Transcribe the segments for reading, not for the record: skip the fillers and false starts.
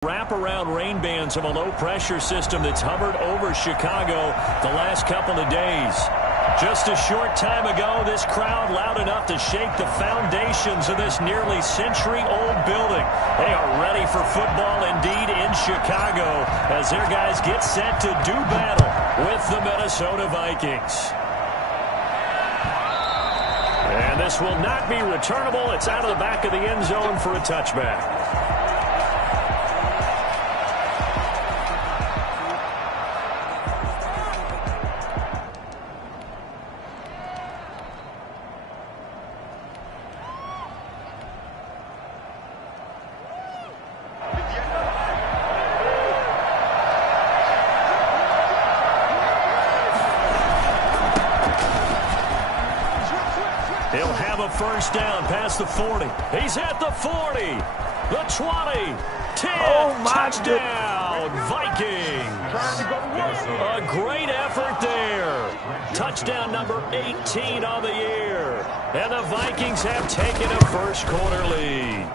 Wraparound rain bands of a low-pressure system that's hovered over Chicago the last couple of days. Just a short time ago, this crowd loud enough to shake the foundations of this nearly century-old building. They are ready for football indeed in Chicago as their guys get set to do battle with the Minnesota Vikings. And this will not be returnable. It's out of the back of the end zone for a touchback. He'll have a first down past the 40. He's at the 40, the 20, 10, touchdown, Vikings. A great effort there. Touchdown number 18 on the year. And the Vikings have taken a first quarter lead.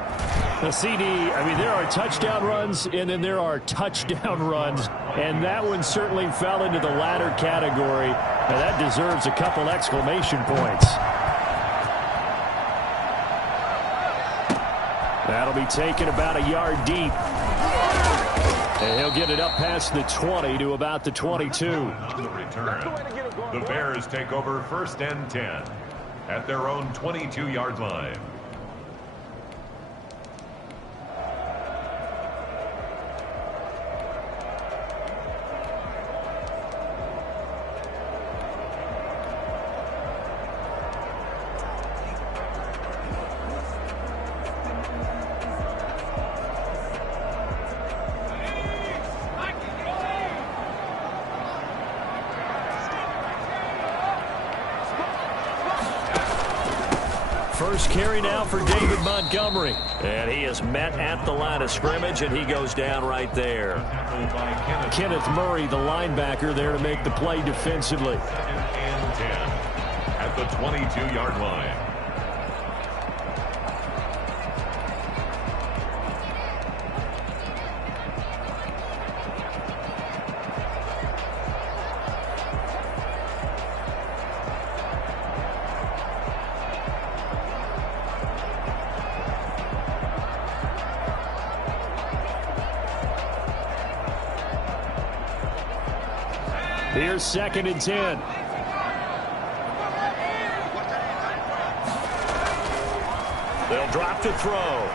The CD, there are touchdown runs, and then there are touchdown runs, and that one certainly fell into the latter category. Now that deserves a couple exclamation points. That'll be taken about a yard deep. And he'll get it up past the 20 to about the 22. On the return, the Bears take over 1st and 10 at their own 22-yard line. First carry now for David Montgomery. And he is met at the line of scrimmage, and he goes down right there. Kenneth Murray, the linebacker, there to make the play defensively. 2nd and 10 at the 22-yard line. Here's 2nd and 10. They'll drop to throw.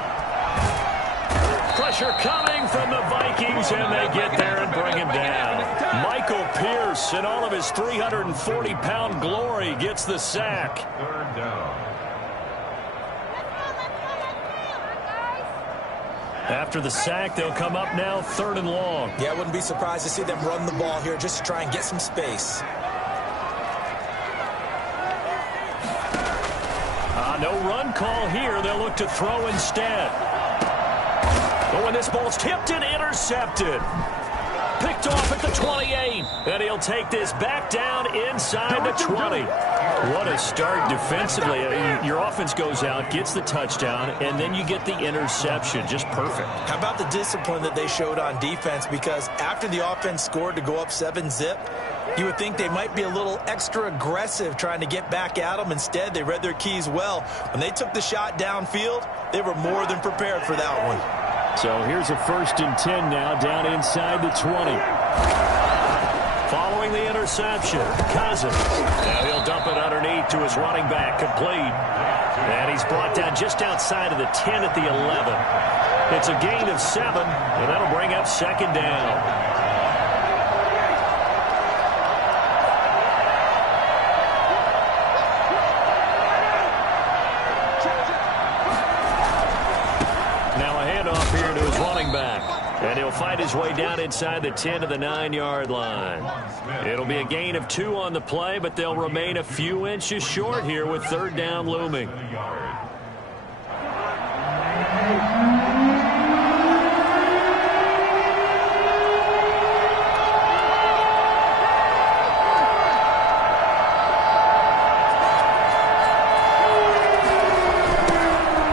Pressure coming from the Vikings, and they get there and bring him down. Michael Pierce, in all of his 340-pound glory, gets the sack. 3rd down. After the sack, they'll come up now 3rd and long. Yeah, I wouldn't be surprised to see them run the ball here just to try and get some space. No run call here. They'll look to throw instead. Oh, and this ball's tipped and intercepted. Picked off at the 28. And he'll take this back down inside the 20. What a start defensively. Your offense goes out, gets the touchdown, and then you get the interception. Just perfect. How about the discipline that they showed on defense? Because after the offense scored to go up 7-zip, you would think they might be a little extra aggressive trying to get back at them. Instead, they read their keys well. When they took the shot downfield, they were more than prepared for that one. So here's a 1st and 10 now down inside the 20. Following the interception, Cousins. Now he'll dump it underneath to his running back, complete. And he's brought down just outside of the 10 at the 11. It's a gain of 7, and that'll bring up 2nd down. Here to his running back. And he'll fight his way down inside the 10 to the 9-yard line. It'll be a gain of 2 on the play, but they'll remain a few inches short here with 3rd down looming.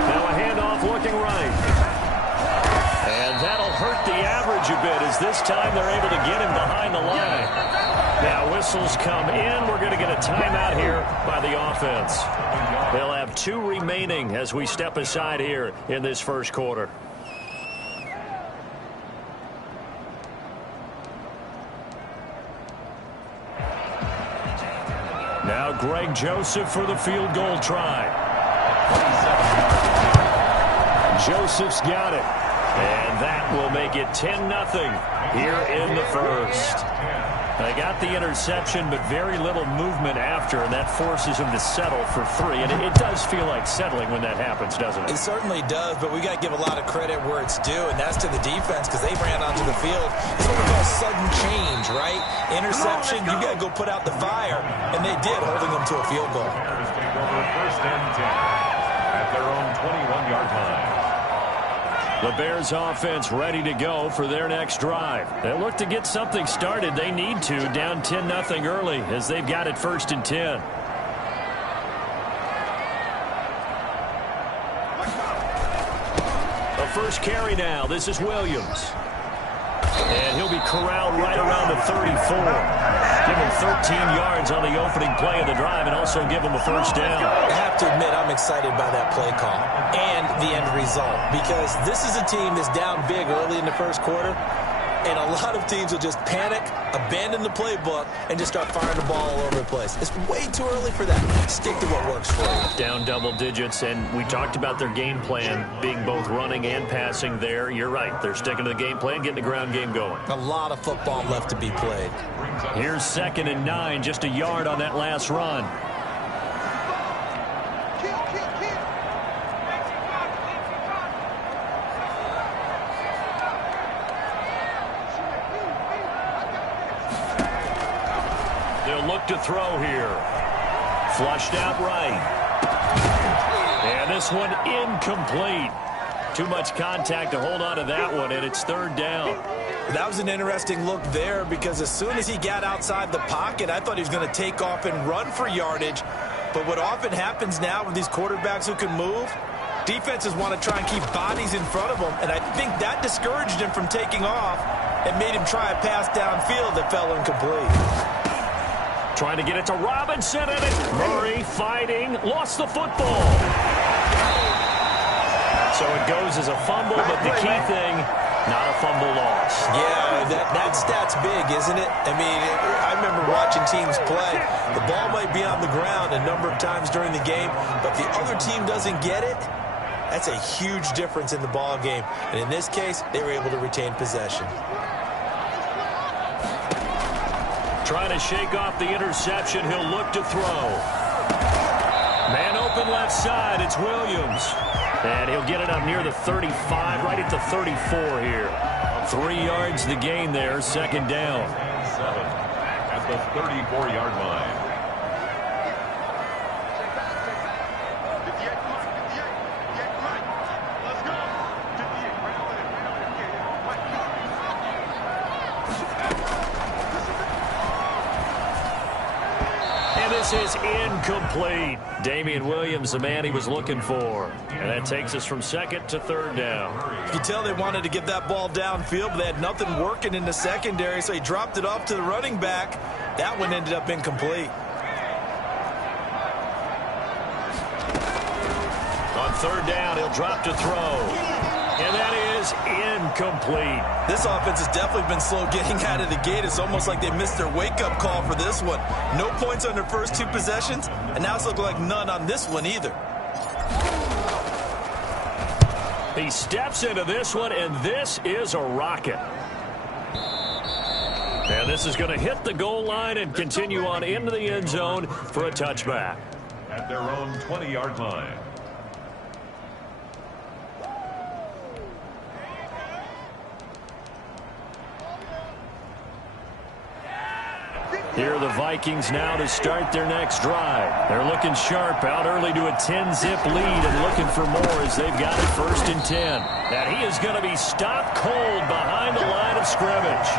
Now a handoff looking right. And that'll hurt the edge a bit as this time they're able to get him behind the line. Now whistles come in. We're going to get a timeout here by the offense. They'll have 2 remaining as we step aside here in this first quarter. Now Greg Joseph for the field goal try. Joseph's got it. And that will make it 10-0 here in the first. They got the interception, but very little movement after, and that forces him to settle for 3. And it does feel like settling when that happens, doesn't it? It certainly does, but we got to give a lot of credit where it's due, and that's to the defense because they ran onto the field. It's what we call sudden change, right? Interception, you got to go put out the fire, and they did, holding them to a field goal. Bears take over first and 10 at their own 21-yard line. The Bears offense ready to go for their next drive. They look to get something started. They need to, down 10-0 early as they've got it first and 10. The first carry now. This is Williams. And he'll be corralled right around the 34. Give him 13 yards on the opening play of the drive and also give him a first down. I have to admit, I'm excited by that play call and the end result because this is a team that's down big early in the first quarter, and a lot of teams will just panic, abandon the playbook, and just start firing the ball all over the place. It's way too early for that. Stick to what works for you. Down double digits, and we talked about their game plan being both running and passing there. You're right. They're sticking to the game plan, getting the ground game going. A lot of football left to be played. Here's 2nd and 9, just a yard on that last run. They'll look to throw here. Flushed out right. And this one incomplete. Too much contact to hold on to that one, and it's 3rd down. That was an interesting look there because as soon as he got outside the pocket, I thought he was going to take off and run for yardage. But what often happens now with these quarterbacks who can move, defenses want to try and keep bodies in front of them, and I think that discouraged him from taking off and made him try a pass downfield that fell incomplete. Trying to get it to Robinson, and it's Murray fighting, lost the football. So it goes as a fumble, but the key thing, not a fumble loss. Yeah, that stat's big, isn't it? I mean, I remember watching teams play. The ball might be on the ground a number of times during the game, but the other team doesn't get it. That's a huge difference in the ball game. And in this case, they were able to retain possession. Trying to shake off the interception. He'll look to throw. Man open left side. It's Williams. And he'll get it up near the 35, right at the 34 here. 3 yards the gain there, 2nd down. 7 at the 34-yard line. This is incomplete. Damian Williams, the man he was looking for. And that takes us from 2nd to 3rd down. You can tell they wanted to get that ball downfield, but they had nothing working in the secondary, so he dropped it off to the running back. That one ended up incomplete. On 3rd down, he'll drop to throw. And that is incomplete. This offense has definitely been slow getting out of the gate. It's almost like they missed their wake-up call for this one. No points on their first 2 possessions, and now it's looking like none on this one either. He steps into this one, and this is a rocket. And this is going to hit the goal line and continue on into the end zone for a touchback. At their own 20-yard line. Here are the Vikings now to start their next drive. They're looking sharp, out early to a 10-zip lead and looking for more as they've got it 1st and 10. And he is going to be stopped cold behind the line of scrimmage.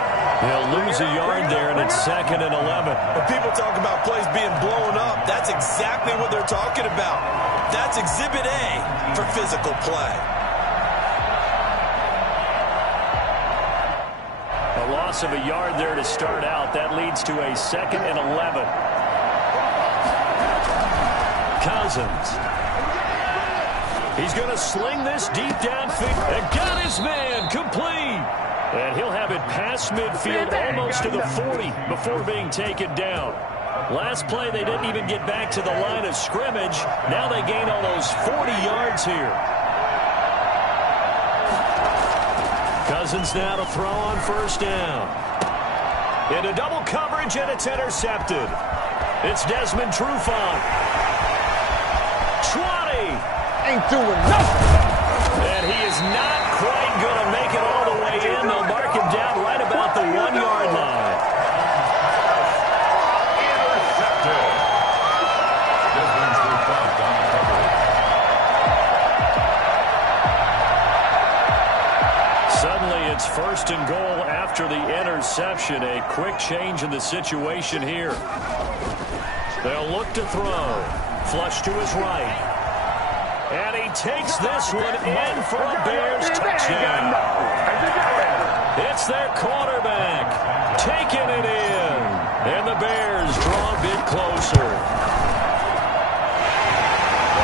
He'll lose a yard there, and it's 2nd and 11. When people talk about plays being blown up, that's exactly what they're talking about. That's Exhibit A for physical play. loss of a yard there to start out. That leads to a 2nd and 11. Cousins. He's going to sling this deep downfield. And got his man complete. And he'll have it past midfield almost to the 40 before being taken down. Last play, they didn't even get back to the line of scrimmage. Now they gain almost 40 yards here. Cousins now to throw on first down. Into double coverage, and it's intercepted. It's Desmond Trufant. 20. Ain't doing nothing. And he is not quite going to make it all the way in. They'll mark him down right about the 1-yard line. Intercepted. Desmond Trufant on the coverage. Suddenly it's 1st and goal after the interception. A quick change in the situation here. They'll look to throw. Flush to his right. And he takes this one in for a Bears touchdown. It's their quarterback taking it in. And the Bears draw a bit closer.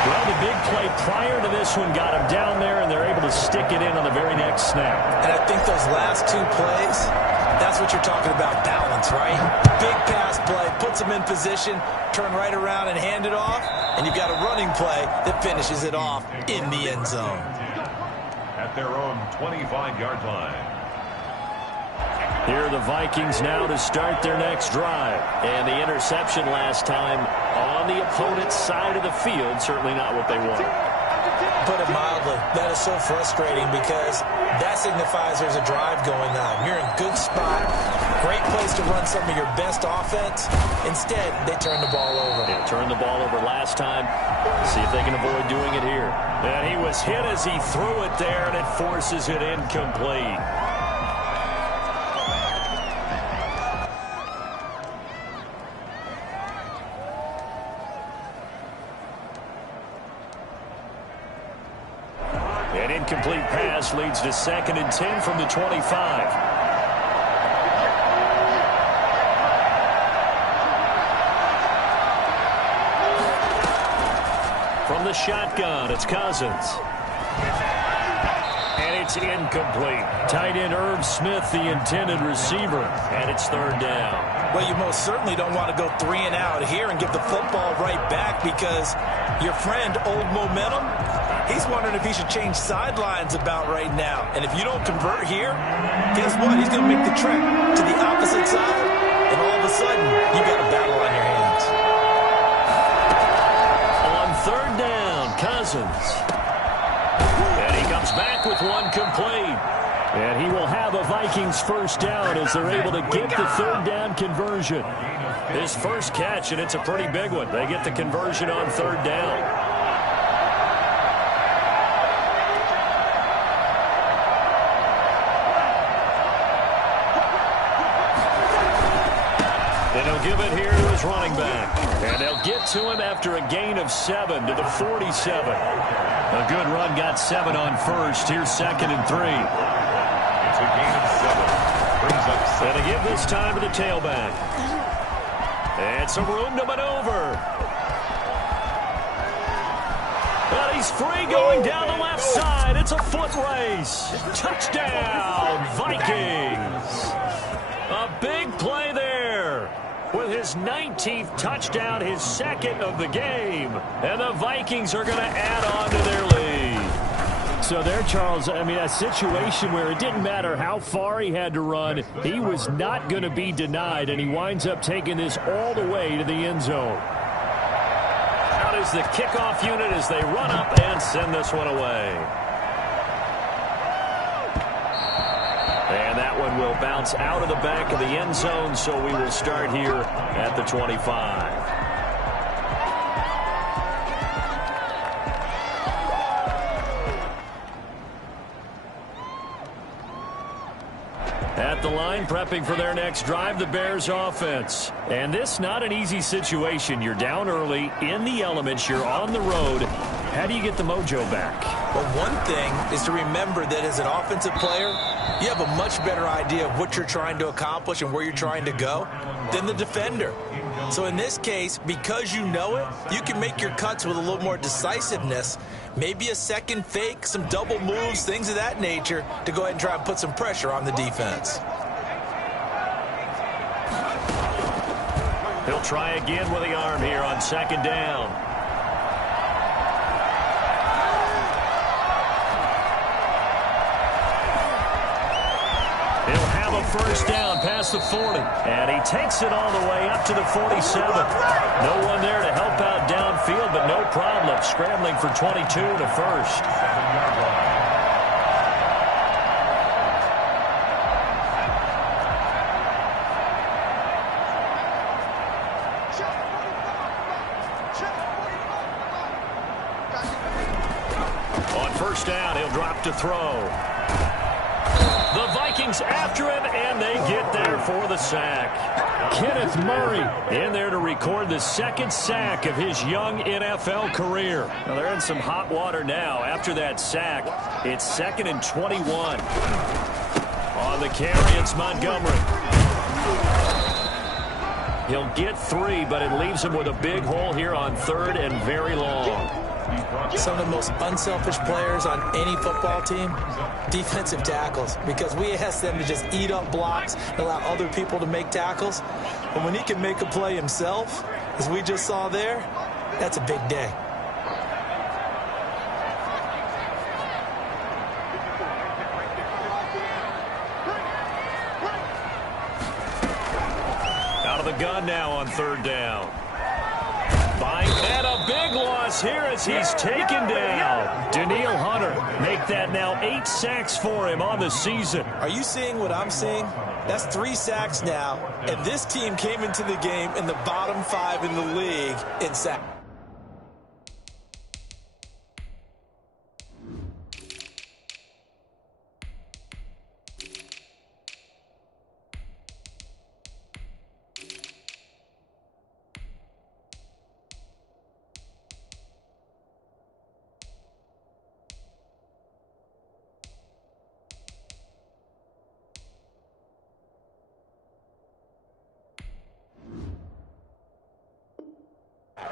Well, the big play prior to this one got him down there, and they're able to stick it in on the very next snap. And I think those last 2 plays, that's what you're talking about, balance, right? Big pass play, puts them in position, turn right around and hand it off, and you've got a running play that finishes it off in the end zone. At their own 25-yard line. Here are the Vikings now to start their next drive. And the interception last time on the opponent's side of the field, certainly not what they wanted. Put it mildly, that is so frustrating because that signifies there's a drive going on. You're in good spot, great place to run some of your best offense. Instead, they turn the ball over. Yeah, turned the ball over last time. See if they can avoid doing it here. And he was hit as he threw it there, and it forces it incomplete. An incomplete pass leads to 2nd and 10 from the 25. From the shotgun, it's Cousins. And it's incomplete. Tight end Irv Smith, the intended receiver. And it's 3rd down. Well, you most certainly don't want to go 3 and out here and give the football right back because your friend, Old Momentum, he's wondering if he should change sidelines about right now. And if you don't convert here, guess what? He's going to make the trek to the opposite side, and all of a sudden, you got a battle on your hands. On 3rd down, Cousins. And he comes back with one complete. And he will have a Vikings first down as they're able to get the 3rd down conversion. His first catch, and it's a pretty big one. They get the conversion on 3rd down. And he'll give it here to his running back. And they'll get to him after a gain of 7 to the 47. A good run, got 7 on first. Here's 2nd and 3. It's a gain of 7. Brings up 7. And to give this time to the tailback. And some room to maneuver. And he's free going down the left side. It's a foot race. Touchdown, Vikings. A big play there. With his 19th touchdown, his 2nd of the game. And the Vikings are going to add on to their lead. So there, Charles, I mean, a situation where it didn't matter how far he had to run, he was not going to be denied, and he winds up taking this all the way to the end zone. Out is the kickoff unit as they run up and send this one away. And that one will bounce out of the back of the end zone, so we will start here at the 25. At the line, prepping for their next drive, the Bears offense. And this not an easy situation. You're down early, in the elements, you're on the road, How do you get the mojo back? Well, one thing is to remember that as an offensive player, you have a much better idea of what you're trying to accomplish and where you're trying to go than the defender. So in this case, because you know it, you can make your cuts with a little more decisiveness, maybe a second fake, some double moves, things of that nature, to go ahead and try and put some pressure on the defense. He'll try again with the arm here on second down. He'll have a first down past the 40. And he takes it all the way up to the 47. No one there to help out downfield, but no problem. Scrambling for 22 to first. On first down, he'll drop to throw. The Vikings after him, and they get there for the sack. Kenneth Murray in there to record the second sack of his young NFL career. Now they're in some hot water now. After that sack, it's 2nd and 21. On the carry, it's Montgomery. He'll get 3, but it leaves him with a big hole here on 3rd and very long. Some of the most unselfish players on any football team, defensive tackles, because we ask them to just eat up blocks and allow other people to make tackles. But when he can make a play himself, as we just saw there, that's a big day. Out of the gun now on 3rd down. And a big loss here as he's taken down. Danielle Hunter make that now 8 sacks for him on the season. Are you seeing what I'm seeing? That's 3 sacks now, and this team came into the game in the bottom 5 in the league in sacks.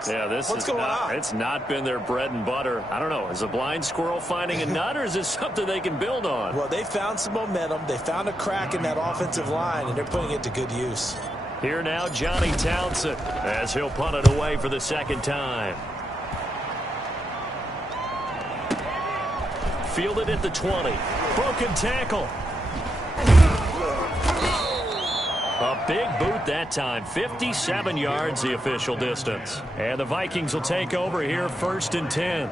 Yeah, it's not been their bread and butter. I don't know. Is a blind squirrel finding a nut, or is this something they can build on? Well, they found some momentum. They found a crack in that offensive line, and they're putting it to good use. Here now, Johnny Townsend, as he'll punt it away for the 2nd time. Fielded at the 20. Broken tackle. A big boot that time. 57 yards the official distance. And the Vikings will take over here 1st and 10.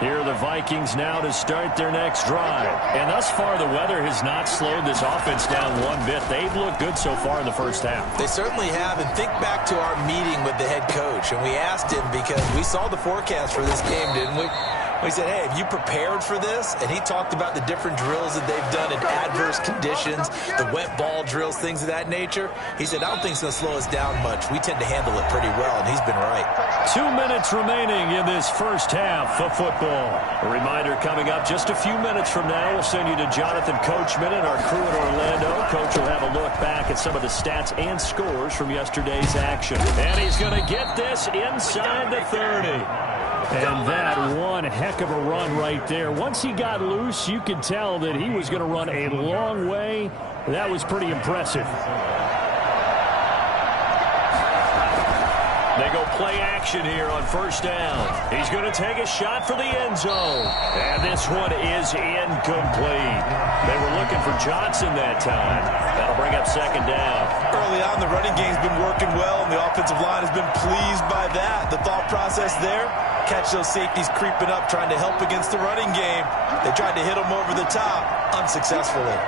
Here are the Vikings now to start their next drive. And thus far, the weather has not slowed this offense down one bit. They've looked good so far in the first half. They certainly have. And think back to our meeting with the head coach. And we asked him, because we saw the forecast for this game, didn't we? We said, hey, have you prepared for this? And he talked about the different drills that they've done in adverse conditions, the wet ball drills, things of that nature. He said, I don't think it's going to slow us down much. We tend to handle it pretty well, and he's been right. 2 minutes remaining in this first half of football. A reminder coming up just a few minutes from now. We'll send you to Jonathan Coachman and our crew in Orlando. Coach will have a look back at some of the stats and scores from yesterday's action. And he's going to get this inside the 30. And that one heck of a run right there. Once he got loose, you could tell that he was going to run a long way. That was pretty impressive. They go play action here on 1st down. He's going to take a shot for the end zone. And this one is incomplete. They were looking for Johnson that time. That'll bring up 2nd down. Early on, the running game's been working well, and the offensive line has been pleased by that. The thought process there, catch those safeties creeping up, trying to help against the running game. They tried to hit them over the top, unsuccessfully.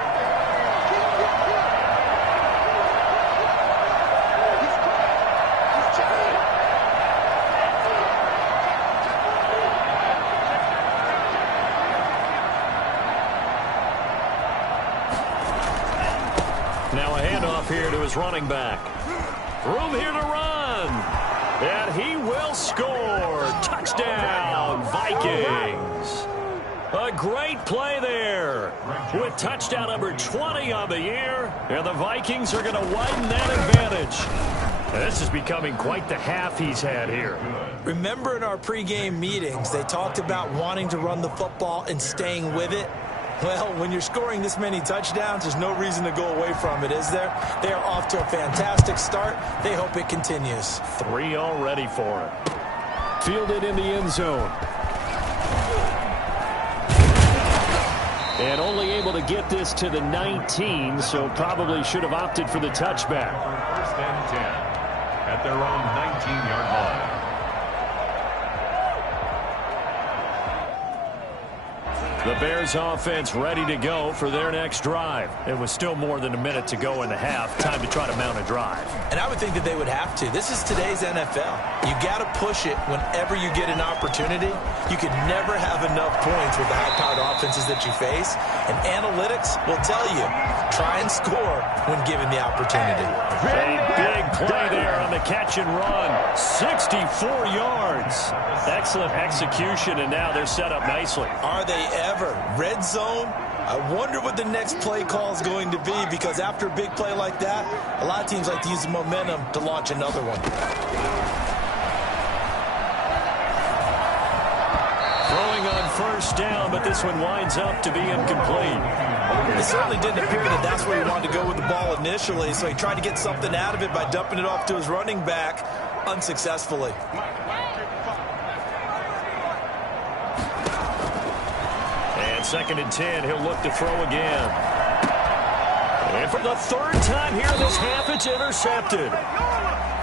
Now a handoff here to his running back. Room here to run. And he will score. Touchdown, Vikings. A great play there with touchdown number 20 on the year. And the Vikings are going to widen that advantage. And this is becoming quite the half he's had here. Remember in our pregame meetings, they talked about wanting to run the football and staying with it. Well, when you're scoring this many touchdowns, there's no reason to go away from it, is there? They are off to a fantastic start. They hope it continues. 3 already for him. Fielded in the end zone. And only able to get this to the 19, so probably should have opted for the touchback. First and 10 at their own 19-yard line. The Bears offense ready to go for their next drive. It was still more than a minute to go in the half. Time to try to mount a drive. And I would think that they would have to. This is today's NFL. You got to push it whenever you get an opportunity. You can never have enough points with the high-powered offenses that you face. And analytics will tell you, try and score when given the opportunity. A big play there on the catch and run. 64 yards. Excellent execution, and now they're set up nicely. Are they ever? Red zone? I wonder what the next play call is going to be, because after a big play like that, a lot of teams like to use the momentum to launch another one. Throwing on first down, but this one winds up to be incomplete. It certainly didn't appear that that's where he wanted to go with the ball initially, so he tried to get something out of it by dumping it off to his running back unsuccessfully. Second and 10, he'll look to throw again. And for the third time here in this half, it's intercepted.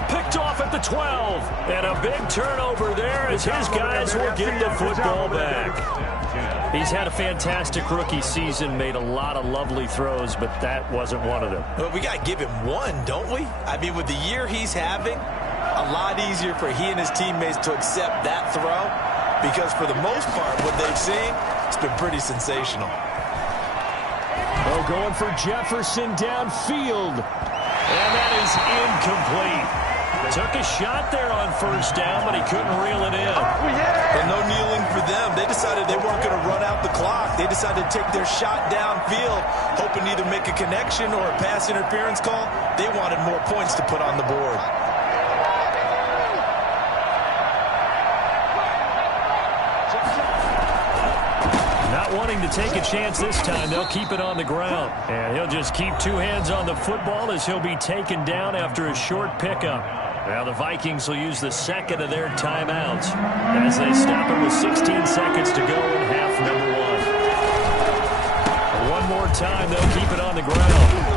Picked off at the 12. And a big turnover there as his guys will get the football back. He's had a fantastic rookie season, made a lot of lovely throws, but that wasn't one of them. Well, we got to give him one, don't we? I mean, with the year he's having, a lot easier for he and his teammates to accept that throw, because for the most part, what they've seen, it's been pretty sensational. Oh, going for Jefferson downfield. And that is incomplete. Took a shot there on first down, but he couldn't reel it in. But no kneeling for them. They decided they weren't going to run out the clock. They decided to take their shot downfield, hoping to either make a connection or a pass interference call. They wanted more points to put on the board. Wanting to take a chance this time, they'll keep it on the ground. And he'll just keep two hands on the football as he'll be taken down after a short pickup. Now the Vikings will use the second of their timeouts as they stop it with 16 seconds to go in half number 1. One more time, they'll keep it on the ground.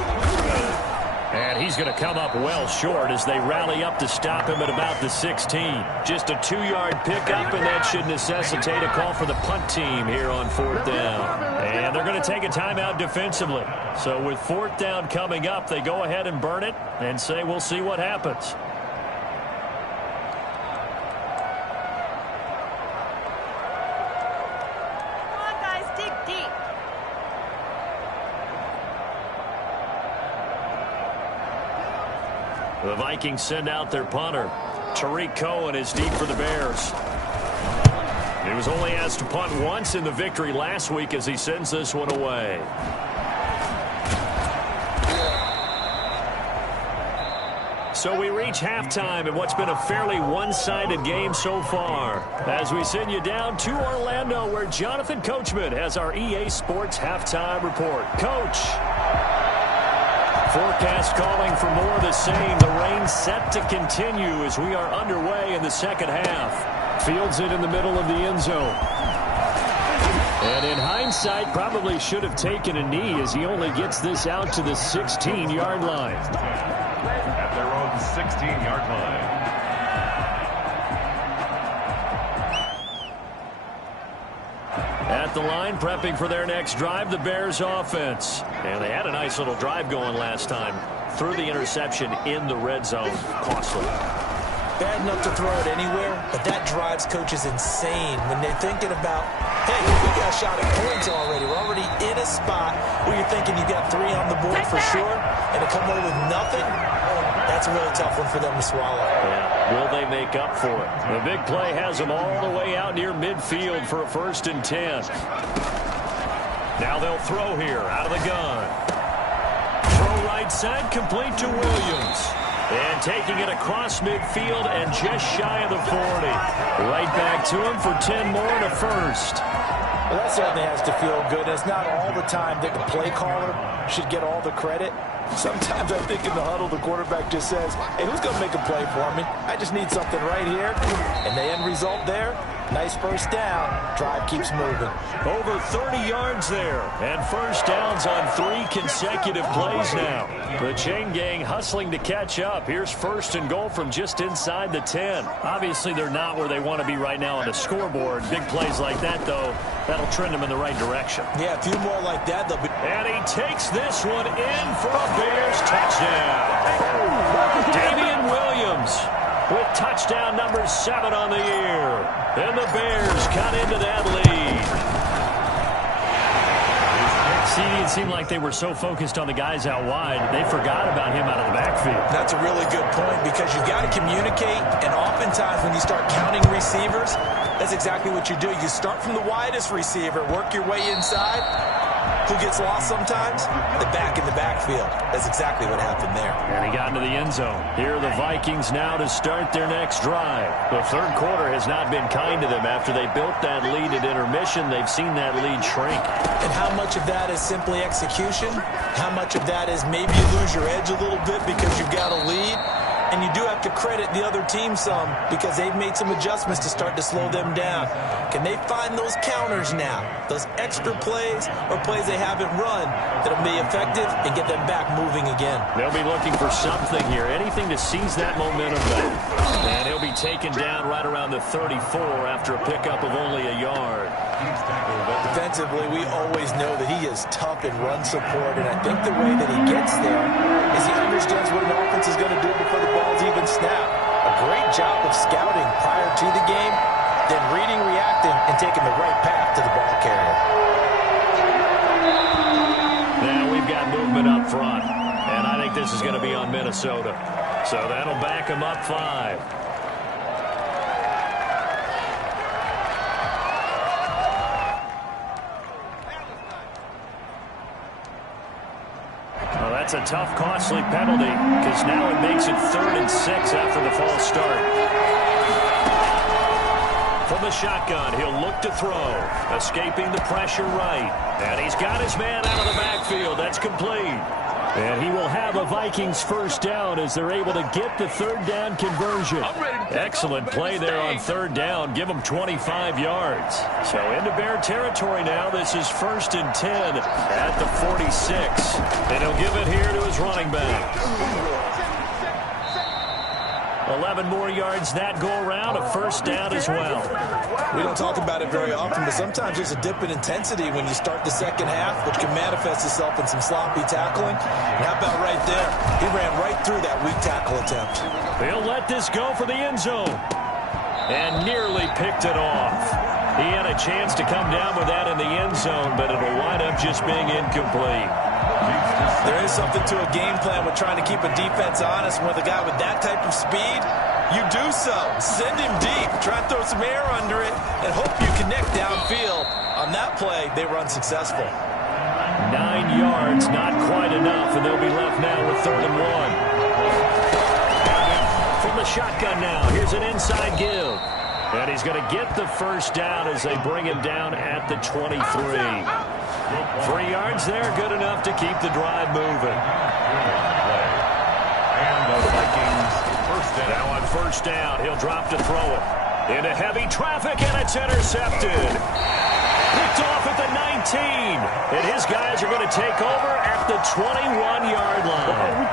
And he's going to come up well short as they rally up to stop him at about the 16. Just a 2-yard pickup, and that should necessitate a call for the punt team here on fourth down. And they're going to take a timeout defensively. So with fourth down coming up, they go ahead and burn it and say we'll see what happens. The Vikings send out their punter. Tariq Cohen is deep for the Bears. He was only asked to punt once in the victory last week as he sends this one away. So we reach halftime in what's been a fairly one-sided game so far. As we send you down to Orlando, where Jonathan Coachman has our EA Sports halftime report. Coach. Forecast calling for more of the same. The rain set to continue as we are underway in the second half. Fields it in the middle of the end zone. And in hindsight, probably should have taken a knee as he only gets this out to the 16-yard line. At their own 16-yard line. At the line, prepping for their next drive, the Bears offense. And they had a nice little drive going last time. Threw the interception in the red zone. Costly. Bad enough to throw it anywhere, but that drives coaches insane when they're thinking about, hey, we got a shot at points already. We're already in a spot where you're thinking you got 3 on the board for sure, and to come away with nothing, that's a really tough one for them to swallow. Yeah. Will they make up for it? The big play has them all the way out near midfield for a 1st and 10. Now they'll throw here out of the gun. Throw right side, complete to Williams. And taking it across midfield and just shy of the 40. Right back to him for 10 more and a 1st. Well, that certainly has to feel good. It's not all the time that the play caller should get all the credit. Sometimes I think in the huddle, the quarterback just says, hey, who's going to make a play for me? I just need something right here. And the end result there, nice 1st down. Drive keeps moving. Over 30 yards there. And 1st downs on 3 consecutive plays now. The chain gang hustling to catch up. Here's 1st and goal from just inside the 10. Obviously, they're not where they want to be right now on the scoreboard. Big plays like that, though, that'll trend them in the right direction. Yeah, a few more like that, they'll be... And he takes this one in for a Bears touchdown. Damian Williams with touchdown number 7 on the year. And the Bears cut into that lead. See, it seemed like they were so focused on the guys out wide, they forgot about him out of the backfield. That's a really good point because you've got to communicate, and oftentimes when you start counting receivers, that's exactly what you do. You start from the widest receiver, work your way inside. Who gets lost sometimes? The back in the backfield. That's exactly what happened there. And he got into the end zone. Here are the Vikings now to start their next drive. The 3rd quarter has not been kind to them. After they built that lead at intermission, they've seen that lead shrink. And how much of that is simply execution? How much of that is maybe you lose your edge a little bit because you've got a lead? And you do have to credit the other team some because they've made some adjustments to start to slow them down. Can they find those counters now, those extra plays or plays they haven't run that'll be effective and get them back moving again? They'll be looking for something here, anything to seize that momentum back. And he'll be taken down right around the 34 after a pickup of only a yard. Defensively, we always know that he is tough in run support, and I think the way that he gets there is he understands what an offense is going to do before the ball's even snapped. A great job of scouting prior to the game, then reading, reacting, and taking the right path to the ball carrier. Now we've got movement up front, and I think this is going to be on Minnesota. So that'll back them up 5. That's a tough, costly penalty because now it makes it 3rd and 6 after the false start. From the shotgun, he'll look to throw. Escaping the pressure right. And he's got his man out of the backfield. That's complete. And he will have a Vikings 1st down as they're able to get the 3rd down conversion. Excellent play there on 3rd down. Give them 25 yards. So into Bear territory now. This is 1st and 10 at the 46. And he'll give it here to his running back. 11 more yards that go around, a 1st down as well. We don't talk about it very often, but sometimes there's a dip in intensity when you start the 2nd half, which can manifest itself in some sloppy tackling. And how about right there? He ran right through that weak tackle attempt. He'll let this go for the end zone. And nearly picked it off. He had a chance to come down with that in the end zone, but it'll wind up just being incomplete. There is something to a game plan with trying to keep a defense honest. With a guy with that type of speed, you do so. Send him deep. Try and throw some air under it and hope you connect downfield. On that play, they were unsuccessful. 9 yards, not quite enough, and they'll be left now with 3rd and 1. From the shotgun now, here's an inside give. And he's going to get the 1st down as they bring him down at the 23. 3 yards there, good enough to keep the drive moving. And the Vikings 1st down. Now on 1st down, he'll drop to throw it. Into heavy traffic, and it's intercepted. Picked off at the 19. And his guys are going to take over at the 21-yard line.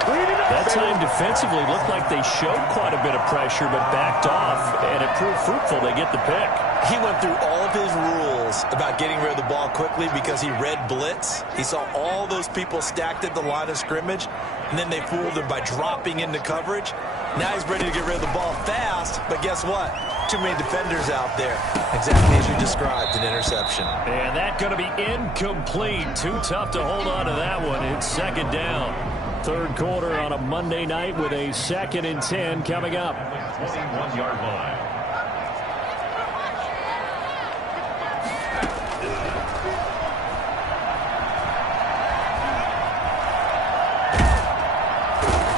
That time defensively looked like they showed quite a bit of pressure, but backed off, and it proved fruitful. They get the pick. He went through all of his rules about getting rid of the ball quickly because he read blitz. He saw all those people stacked at the line of scrimmage, and then they fooled him by dropping into coverage. Now he's ready to get rid of the ball fast, but guess what? Too many defenders out there. Exactly as you described, an interception. And that's going to be incomplete. Too tough to hold on to that one. It's 2nd down. 3rd quarter on a Monday night with a 2nd and 10 coming up. 21-yard line.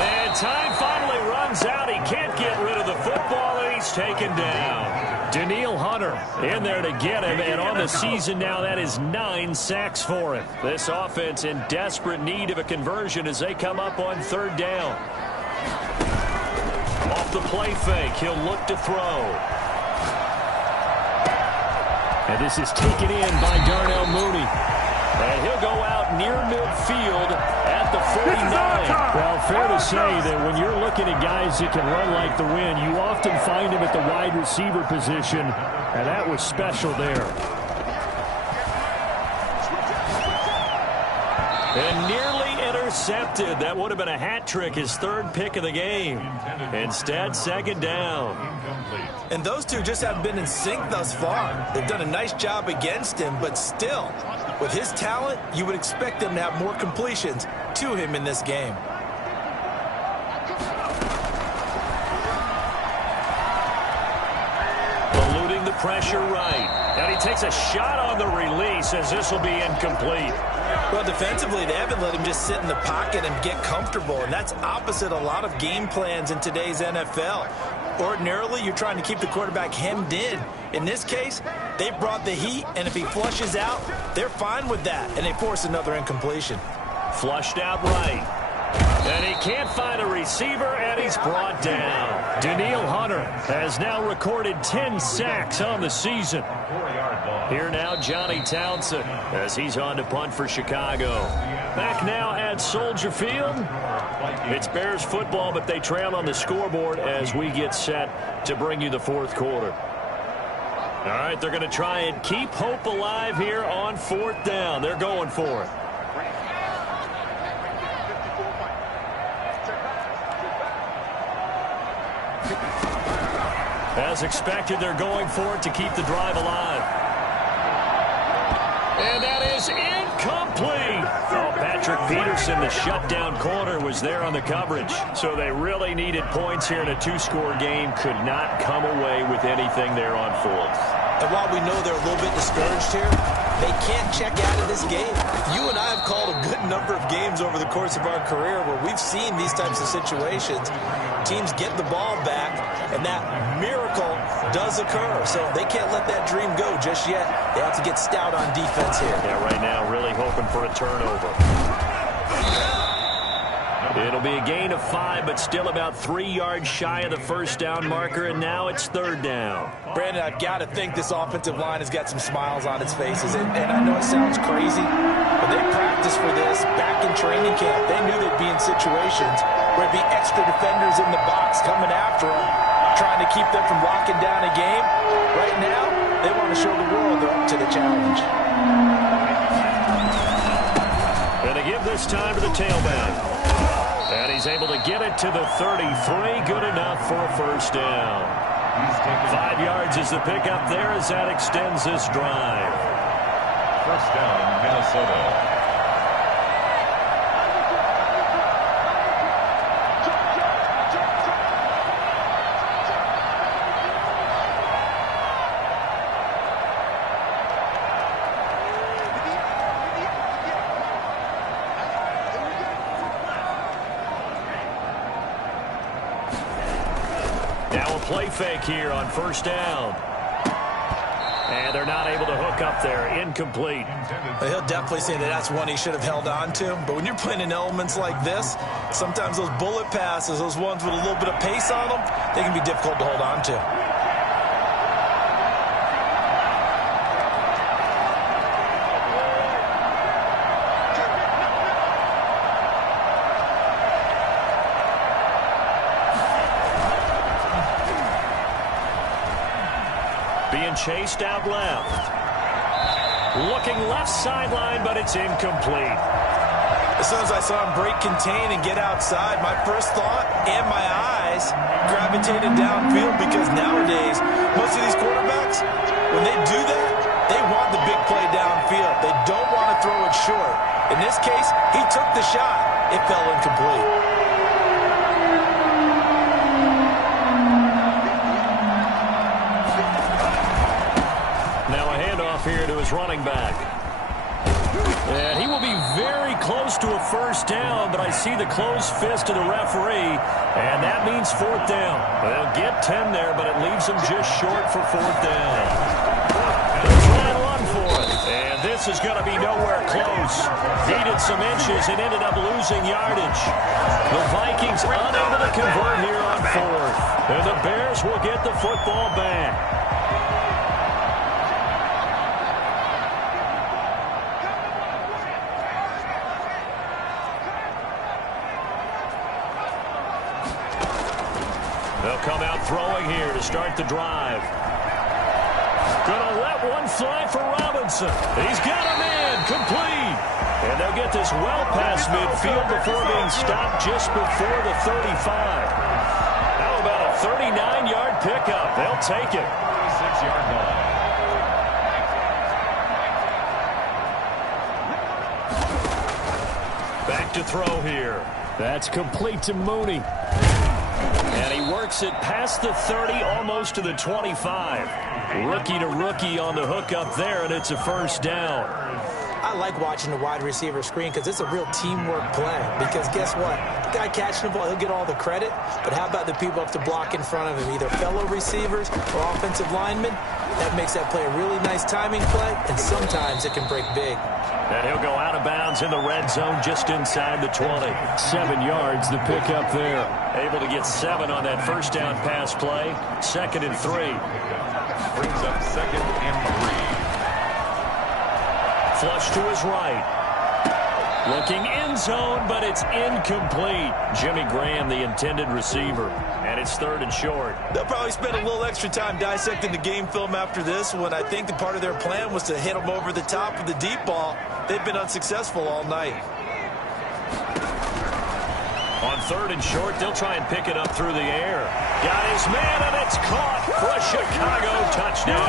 And time finally runs out. He can't get rid of the football, and he's taken down. Daniil Hunter in there to get him, and on the season now, that is 9 sacks for him. This offense in desperate need of a conversion as they come up on 3rd down. Off the play fake, he'll look to throw. And this is taken in by Darnell Mooney. And he'll go out near midfield at the 49. Well, fair to say that when you're looking at guys that can run like the wind, you often find them at the wide receiver position, and that was special there. And nearly intercepted. That would have been a hat trick, his 3rd pick of the game. Instead, 2nd down. And those two just haven't been in sync thus far. They've done a nice job against him, but still, with his talent, you would expect them to have more completions to him in this game. Eluding the pressure right. And he takes a shot on the release as this will be incomplete. Well, defensively, they haven't let him just sit in the pocket and get comfortable, and that's opposite a lot of game plans in today's NFL. Ordinarily, you're trying to keep the quarterback hemmed in. In this case, they brought the heat, and if he flushes out, they're fine with that, and they force another incompletion. Flushed out right. And he can't find a receiver, and he's brought down. Daniil Hunter has now recorded 10 sacks on the season. Here now, Johnny Townsend, as he's on to punt for Chicago. Back now at Soldier Field. It's Bears football, but they trail on the scoreboard as we get set to bring you the 4th quarter. All right, they're going to try and keep hope alive here on 4th down. They're going for it. As expected, they're going for it to keep the drive alive. And that is incomplete. Oh, Patrick Peterson, the shutdown corner, was there on the coverage. So they really needed points here in a 2-score game. Could not come away with anything there on 4th. And while we know they're a little bit discouraged here, they can't check out of this game. You and I have called a good number of games over the course of our career where we've seen these types of situations. Teams get the ball back, and that miracle does occur. So they can't let that dream go just yet. They have to get stout on defense here. Yeah, right now really hoping for a turnover. It'll be a gain of 5, but still about 3 yards shy of the 1st down marker, and now it's 3rd down. Brandon, I've got to think this offensive line has got some smiles on its faces, and I know it sounds crazy, but they practiced for this back in training camp. They knew they'd be in situations where there'd be extra defenders in the box coming after them, trying to keep them from locking down a game. Right now, they want to show the world they're up to the challenge. Going to give this time to the tailback. And he's able to get it to the 33. Good enough for a 1st down. 5 yards is the pickup there as that extends this drive. 1st down, Minnesota. Now a play fake here on 1st down. And they're not able to hook up there. Incomplete. He'll definitely say that that's one he should have held on to. But when you're playing in elements like this, sometimes those bullet passes, those ones with a little bit of pace on them, they can be difficult to hold on to. Being chased out left. Looking left sideline, but it's incomplete. As soon as I saw him break contain and get outside, my first thought and my eyes gravitated downfield, because nowadays, most of these quarterbacks, when they do that, they want the big play downfield. They don't want to throw it short. In this case, he took the shot. It fell incomplete. his running back. And he will be very close to a first down, but I see the closed fist of the referee, and that means fourth down. They'll get 10 there, but it leaves them just short for fourth down. They'll try and run for it, and this is going to be nowhere close. Needed some inches and ended up losing yardage. The Vikings unable to convert here on fourth, and the Bears will get the football back. They'll come out throwing here to start the drive. Gonna let one fly for Robinson. He's got him in, complete. And they'll get this well past midfield before being stopped just before the 35. How about a 39-yard pickup? They'll take it. 36-yard line. Back to throw here. That's complete to Mooney. And he works it past the 30, almost to the 25. Rookie to rookie on the hook up there, and it's a first down. I like watching the wide receiver screen because it's a real teamwork play. Because guess what? The guy catching the ball, he'll get all the credit. But how about the people up to block in front of him, either fellow receivers or offensive linemen? That makes that play a really nice timing play, and sometimes it can break big. And he'll go out of bounds in the red zone just inside the 20. 7 yards, the pickup there. Able to get 7 on that first down pass play. 2nd and 3. Brings up 2nd and 3. Flush to his right. Looking end zone, but it's incomplete. Jimmy Graham, the intended receiver. And it's 3rd and short. They'll probably spend a little extra time dissecting the game film after this one. I think the part of their plan was to hit them over the top with the deep ball. They've been unsuccessful all night. On 3rd and short, they'll try and pick it up through the air. Got his man, and it's caught for a Chicago touchdown.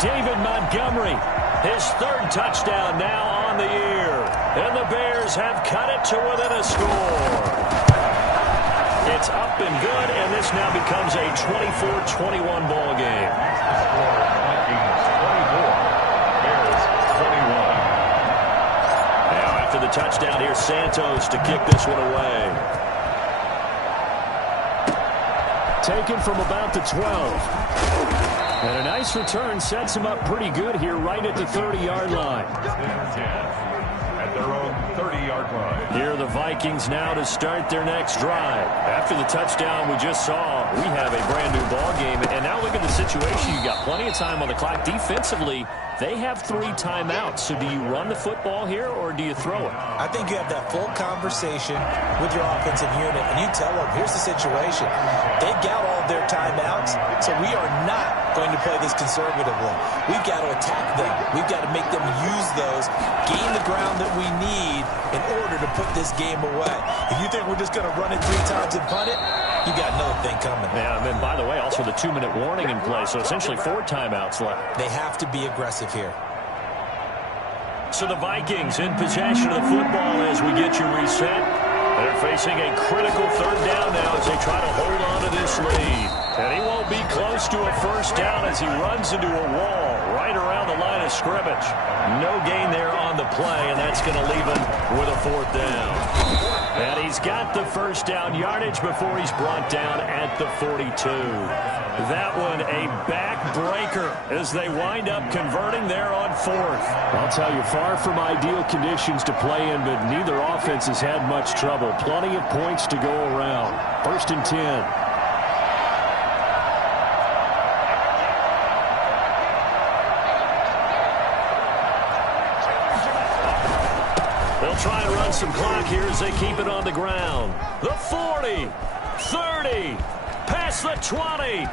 David Montgomery, his 3rd touchdown now on the year. And the Bears have cut it to within a score. It's up and good, and this now becomes a 24-21 ball game. Vikings 24, Bears 21. Now after the touchdown, here's Santos to kick this one away. Taken from about the 12. And a nice return sets him up pretty good here right at the 30-yard line. 10 at their own 30-yard line. Here are the Vikings now to start their next drive. After the touchdown we just saw, we have a brand-new ball game. And now look at the situation. You got plenty of time on the clock. Defensively, they have 3 timeouts. So do you run the football here or do you throw it? I think you have that full conversation with your offensive unit, and you tell them, here's the situation. They've got all of their timeouts, so we are not going to play this conservatively. We've got to attack them. We've got to make them use those, gain the ground that we need in order to put this game away. If you think we're just going to run it 3 times and punt it, you got another thing coming. Yeah, and then, by the way, also the 2-minute warning in play, so essentially 4 timeouts left. They have to be aggressive here. So the Vikings in possession of the football as we get you reset. They're facing a critical 3rd down now as they try to hold on to this lead. And he won't be close to a first down as he runs into a wall right around the line of scrimmage. No gain there on the play, and that's going to leave him with a 4th down. And he's got the first down yardage before he's brought down at the 42. That one a backbreaker as they wind up converting there on 4th. I'll tell you, far from ideal conditions to play in, but neither offense has had much trouble. Plenty of points to go around. 1st and 10. They'll try and run some clock here as they keep it on the ground. The 40, 30, past the 20.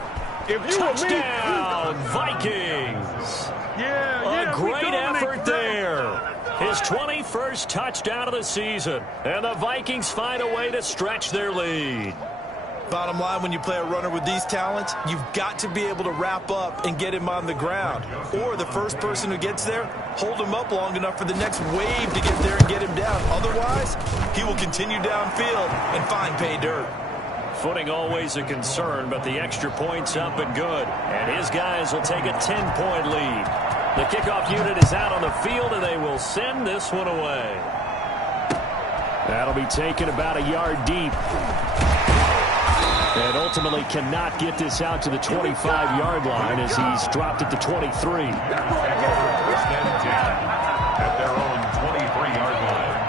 Touchdown, Vikings. A great effort there. His 21st touchdown of the season. And the Vikings find a way to stretch their lead. Bottom line, when you play a runner with these talents, you've got to be able to wrap up and get him on the ground. Or the first person who gets there, hold him up long enough for the next wave to get there and get him down. Otherwise, he will continue downfield and find pay dirt. Footing always a concern, but the extra point's up and good. And his guys will take a 10-point lead. The kickoff unit is out on the field, and they will send this one away. That'll be taken about a yard deep. And ultimately cannot get this out to the 25-yard line as he's dropped at the 23. First and 10 at their own 23-yard line.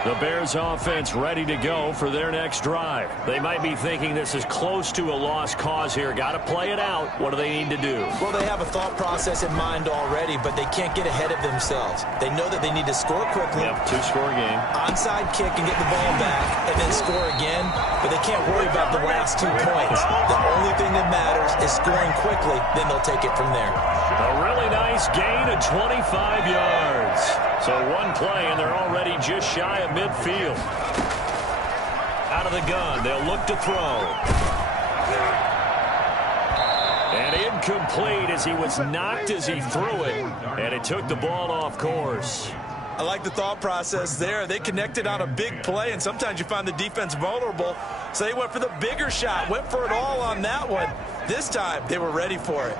The Bears offense ready to go for their next drive. They might be thinking this is close to a lost cause here. Got to play it out. What do they need to do? Well, they have a thought process in mind already, but they can't get ahead of themselves. They know that they need to score quickly. Yep, two-score game. Onside kick and get the ball back and then score again, but they can't worry about the last 2 points. The only thing that matters is scoring quickly, then they'll take it from there. A really nice gain of 25 yards. So one play, and they're already just shy of midfield. Out of the gun, they'll look to throw. And incomplete as he was knocked as he threw it, and it took the ball off course. I like the thought process there. They connected on a big play, and sometimes you find the defense vulnerable, so they went for the bigger shot, went for it all on that one. This time, they were ready for it.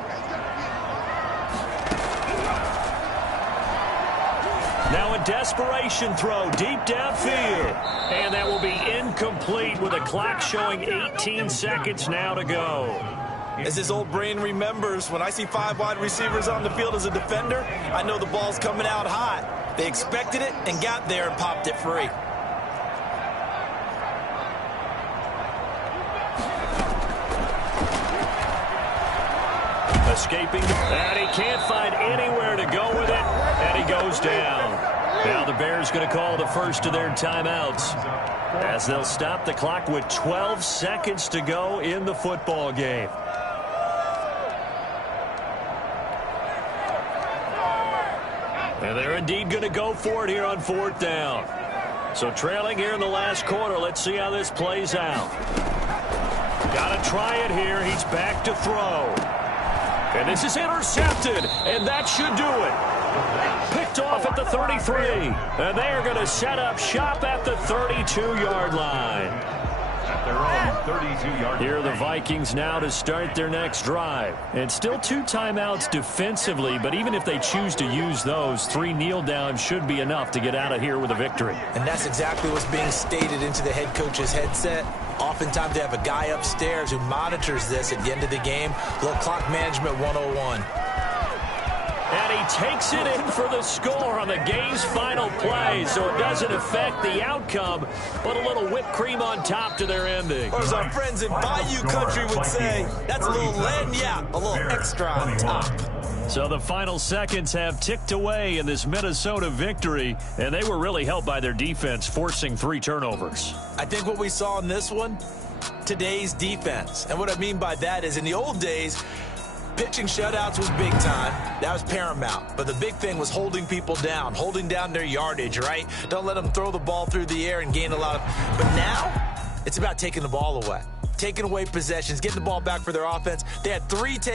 Now a desperation throw deep downfield. And that will be incomplete with the clock showing 18 seconds now to go. As his old brain remembers, when I see 5 wide receivers on the field as a defender, I know the ball's coming out hot. They expected it and got there and popped it free. Escaping, and he can't find anywhere to go with it, and he goes down. Now the Bears going to call the first of their timeouts as they'll stop the clock with 12 seconds to go in the football game. And they're indeed going to go for it here on 4th down. So trailing here in the last quarter, let's see how this plays out. Got to try it here. He's back to throw. And this is intercepted, and that should do it. Picked off at the 33, and they are going to set up shop at the 32-yard line. At their own 32-yard line. Here are the Vikings now to start their next drive. And still 2 timeouts defensively, but even if they choose to use those, 3 kneel downs should be enough to get out of here with a victory. And that's exactly what's being stated into the head coach's headset. Oftentimes they have a guy upstairs who monitors this at the end of the game. Little clock management 101. And he takes it in for the score on the game's final play, so it doesn't affect the outcome, but a little whipped cream on top to their ending. Or as our friends in Bayou Country would say, that's a little lagniappe, a little extra on top. So the final seconds have ticked away in this Minnesota victory, and they were really helped by their defense, forcing 3 turnovers. I think what we saw in this one, today's defense. And what I mean by that is in the old days, pitching shutouts was big time. That was paramount. But the big thing was holding people down, holding down their yardage, right? Don't let them throw the ball through the air and gain a lot of... But now, it's about taking the ball away. Taking away possessions, getting the ball back for their offense. They had 3 takeaways.